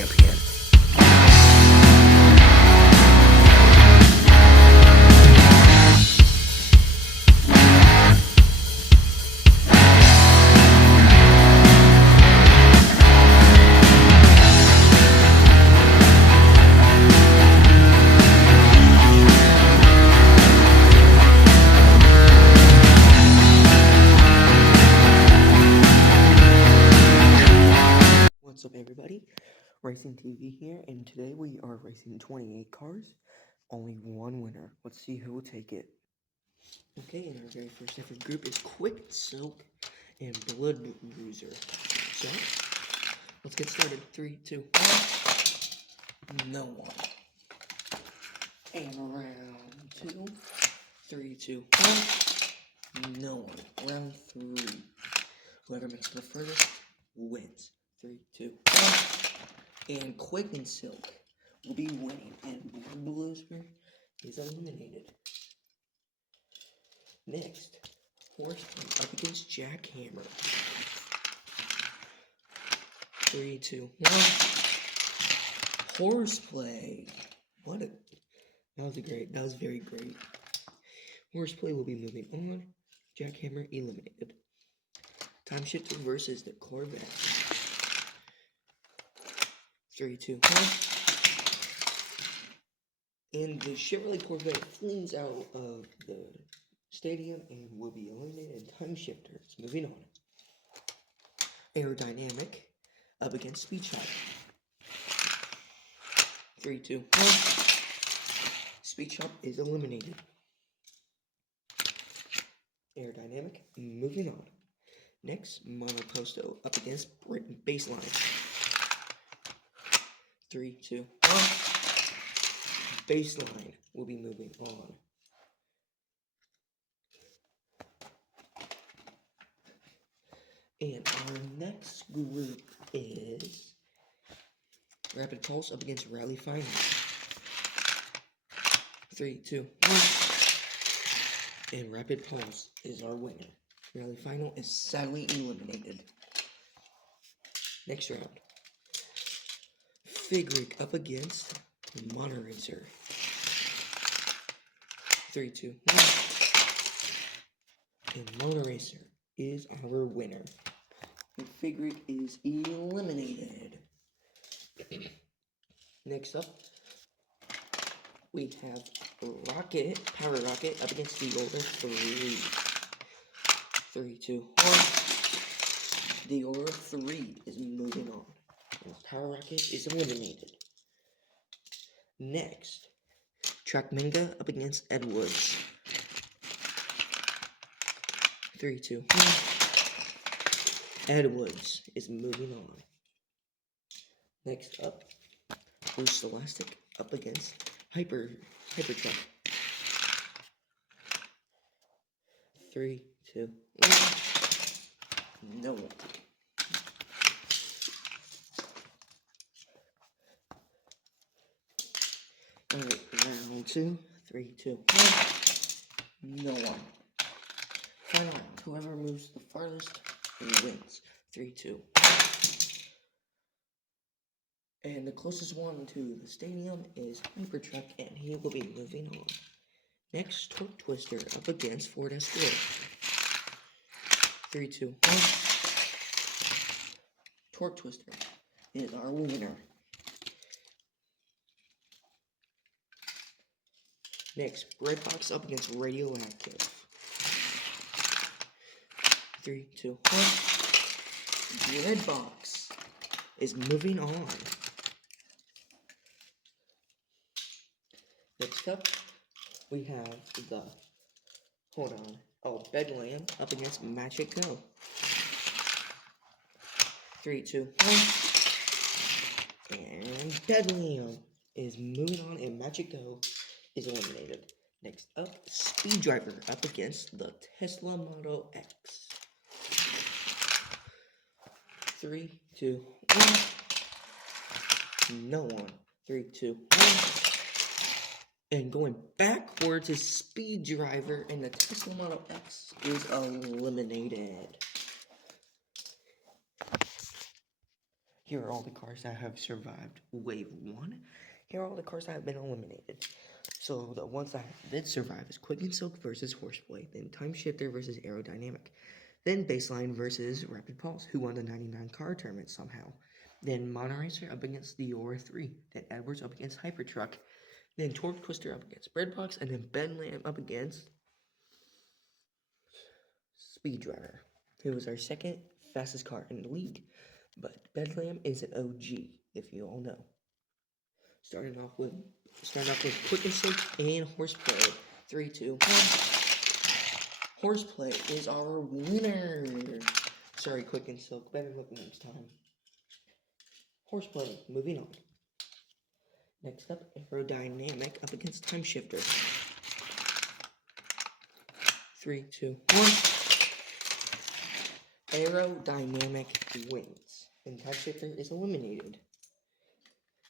champion. What's up, everybody? Racing TV here, and today we are racing 28 cars. Only one winner. Let's see who will take it. Okay, and our very first ever group is Quick Silk and Blood Bruiser. So, let's get started. 3, 2, 1. No one. And round 2. 3, 2, 1. No one. Round 3. Whoever makes it the furthest wins. 3, 2, 1. And Quick and Silk will be winning, and Blood Bruiser is eliminated. Next, Horseplay up against Jackhammer. 3, 2, 1. Horseplay. That was very great. Horseplay will be moving on. Jackhammer eliminated. Time Shifter versus the Corvette. 3, 2, 1. And the Chevrolet Corvette flees out of the stadium and will be eliminated. Time Shifter is moving on. Aerodynamic up against Speed Chop. 3, 2, 1. Speed Chop is eliminated. Aerodynamic moving on. Next, Monoposto up against Baseline. 3, 2, 1. Baseline will be moving on. And our next group is Rapid Pulse up against Rally Final. 3, 2, 1. And Rapid Pulse is our winner. Rally Final is sadly eliminated. Next round. Figric up against Monoracer. 3, 2, 1. And Monoracer is our winner. And Figric is eliminated. Next up, we have Power Rocket up against the Aura 3. 3, 2, 1. The Aura 3 is moving on. And Power Rocket is eliminated. Next, Trackmania up against Edwards. 3, 2, 1. Edwards is moving on. Next up, Boost Elastic up against Hypertruck. 3, 2, 1. No one. Alright, round 2. 3, 2, 1. No one. Final round. Whoever moves the farthest wins. 3, 2, 1. And the closest one to the stadium is Hypertruck, and he will be moving on. Next, Torque Twister up against Ford Escort. 3, 2, 1. Torque Twister is our winner. Next, Redbox up against Radioactive. 3, 2, 1. Redbox is moving on. Next up, we have Bedlam up against Magic Go. 3, 2, 1. And Bedlam is moving on, and Magic Go is eliminated. Next up, Speed Driver up against the Tesla Model X. 3, 2, 1. No one. 3, 2, 1. And going backwards is Speed Driver, and the Tesla Model X is eliminated. Here are all the cars that have survived Wave 1. Here are all the cars that have been eliminated. So the ones that did survive is Quick and Silk versus Horseplay, then Time Shifter versus Aerodynamic, then Baseline versus Rapid Pulse, who won the 99 car tournament somehow, then Monoracer up against the Aura 3, then Edwards up against Hypertruck, then Torque Twister up against Breadbox, and then Ben Lamb up against Speed Driver, who was our second fastest car in the league. But Bedlam is an OG, if you all know. Starting off with Quick and Silk and Horseplay. 3, 2, 1. Horseplay is our winner. Sorry, Quick and Silk. Better luck next time. Horseplay. Moving on. Next up, Aerodynamic up against Time Shifter. 3, 2, 1. Aerodynamic wins, and Time Shifter is eliminated.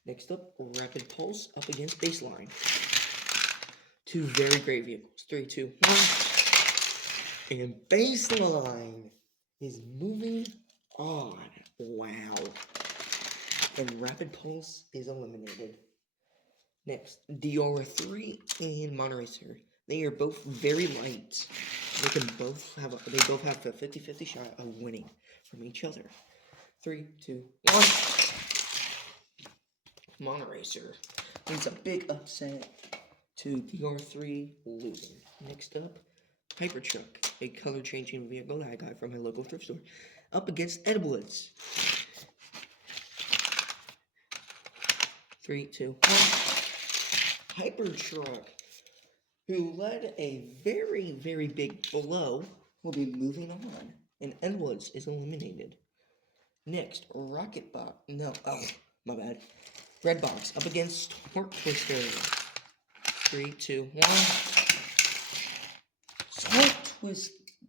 Next up, Rapid Pulse up against Baseline. Two very great vehicles. 3, 2, 1. And Baseline is moving on. Wow. And Rapid Pulse is eliminated. Next, Diora 3 and Monoracer. They are both very light. They both have a 50-50 shot of winning from each other. 3, 2, 1. Monoracer needs a big upset to DR3 losing. Next up, Hypertruck, a color-changing vehicle that I got from my local thrift store, up against Edwards. 3, 2, 1. Hypertruck, who led a very, very big blow, will be moving on, and Edwards is eliminated. Next, Rocketbox. No, oh, my bad. Redbox up against Torque Twister. 3, 2, 1.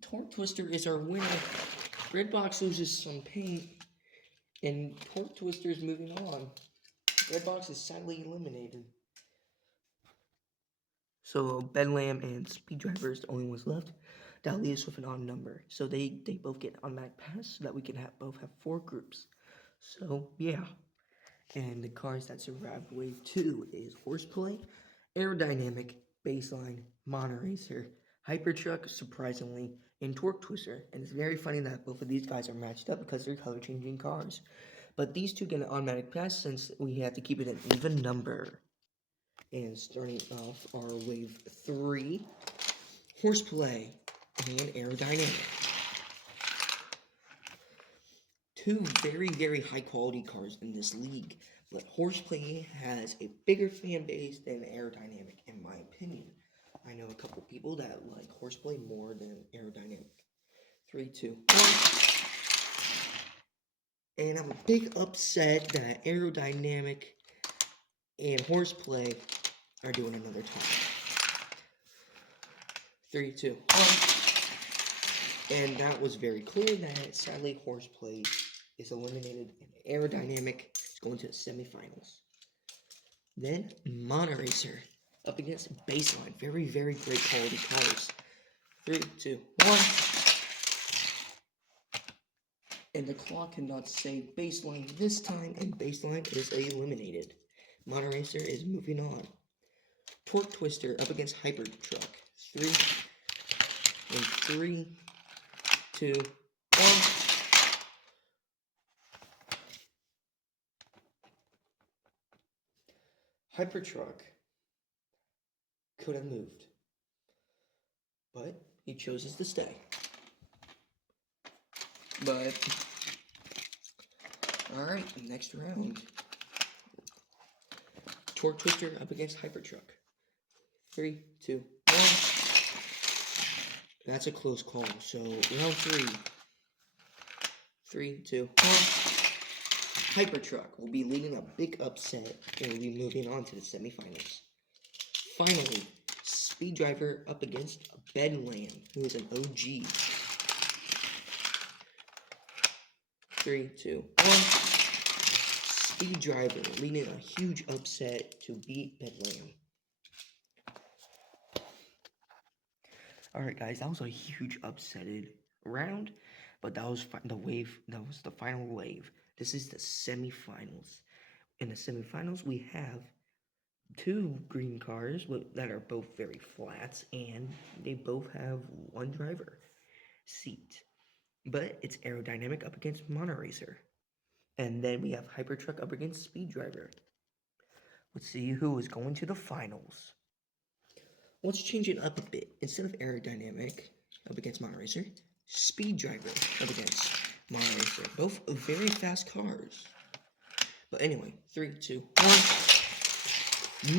Torque Twister is our winner. Redbox loses some paint, and Torque Twister is moving on. Redbox is sadly eliminated. So Bedlam and Speed Driver is the only ones left. That leaves with an odd number. So they both get automatic pass so that we can both have 4 groups. So yeah. And the cars that survived Wave 2 is Horseplay, Aerodynamic, Baseline, Monoracer, Hypertruck, surprisingly, and Torque Twister. And it's very funny that both of these guys are matched up because they're color-changing cars. But these two get an automatic pass since we have to keep it an even number. And starting off our Wave 3, Horseplay and Aerodynamic. Two very, very high-quality cars in this league, but Horseplay has a bigger fan base than Aerodynamic, in my opinion. I know a couple people that like Horseplay more than Aerodynamic. 3, 2, 1. And I'm a big upset that Aerodynamic and Horseplay are doing another time. 3, 2, 1. And that was very clear that sadly Horseplay is eliminated and Aerodynamic is going to the semifinals. Then Monoracer up against Baseline. Very, very great quality cars. 3, 2, 1. And the clock cannot say Baseline this time, and Baseline is eliminated. Monoracer is moving on. Torque Twister up against Hypertruck. 3, 2, 1. Hypertruck could have moved, but he chooses to stay. But, alright, next round. Torque Twister up against Hypertruck. 3, 2, 1. That's a close call, so round 3. 3, 2, 1. Hypertruck will be leading a big upset and will be moving on to the semifinals. Finally, Speed Driver up against Bedlam, who is an OG. 3, 2, 1. Speed Driver leading a huge upset to beat Bedlam. Alright guys, that was a huge upsetted round, but that was the final wave. This is the semifinals. In the semifinals, we have two green cars that are both very flat, and they both have one driver seat. But it's Aerodynamic up against Monoracer. And then we have Hypertruck up against Speed Driver. Let's see who is going to the finals. Let's change it up a bit. Instead of Aerodynamic up against Monoracer, Speed Driver up against Monoracer. Both very fast cars. But anyway, 3, 2, 1.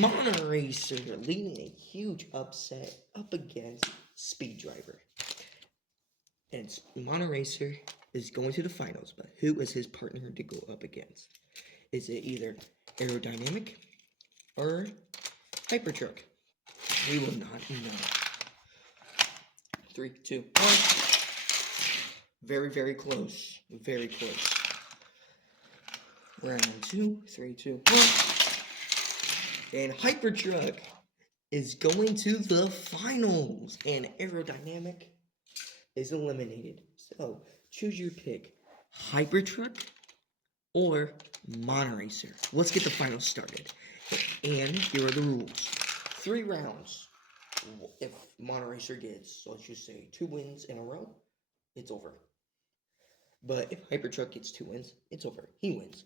Monoracer leading a huge upset up against Speed Driver. And Monoracer is going to the finals, but who is his partner to go up against? Is it either Aerodynamic or Hypertruck? We will not know. 3, 2, 1. Very, very close. Very close. Round 2, 3, 2, 1. And Hypertruck is going to the finals. And Aerodynamic is eliminated. So choose your pick. Hypertruck or Monoracer. Let's get the finals started. And here are the rules. 3 rounds. If Monoracer gets, let's just say, 2 wins in a row, it's over. But if Hypertruck gets 2 wins, it's over. He wins.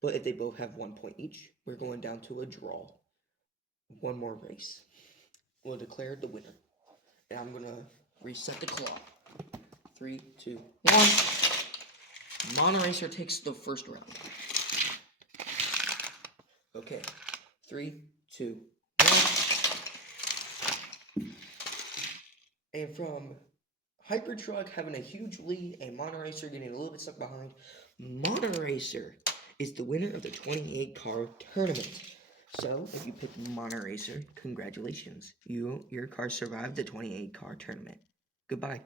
But if they both have 1 point each, we're going down to a draw. 1 more race. We'll declare the winner. And I'm going to reset the clock. 3, 2, 1. Monoracer takes the first round. Okay. 3, 2, 1. And from Hypertruck having a huge lead and Monoracer getting a little bit stuck behind, Monoracer is the winner of the 28-car tournament. So, if you picked Monoracer, congratulations. Your car survived the 28-car tournament. Goodbye.